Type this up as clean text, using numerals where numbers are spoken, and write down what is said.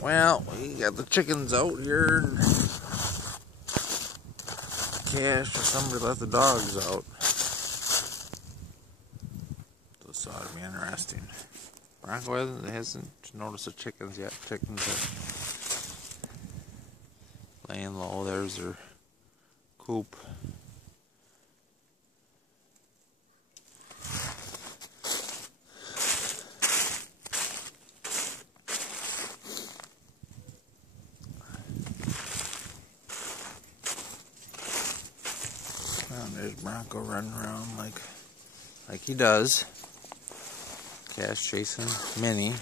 Well, we got the chickens out here, and Cash or somebody let the dogs out. This ought to be interesting. Bronco hasn't noticed the chickens yet. Chickens are laying low. There's their coop. And there's Bronco running around like he does. Cash chasing Minnie.